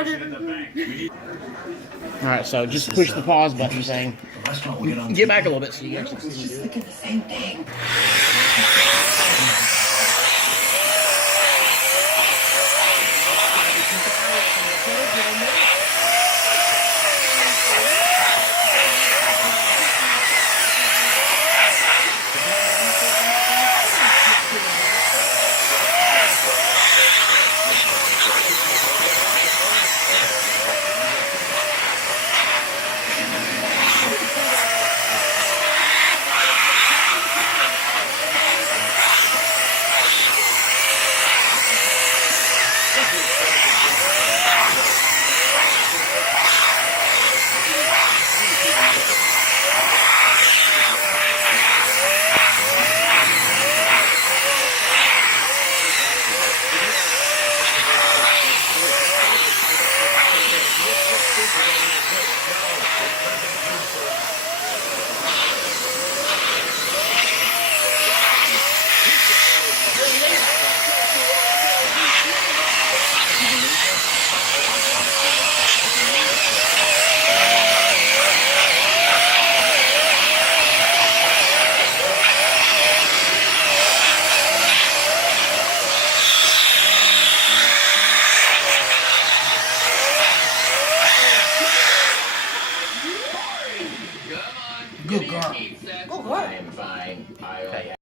Why did Alright, so just push the pause button thing. Get back a little bit so you actually see just think of the same thing.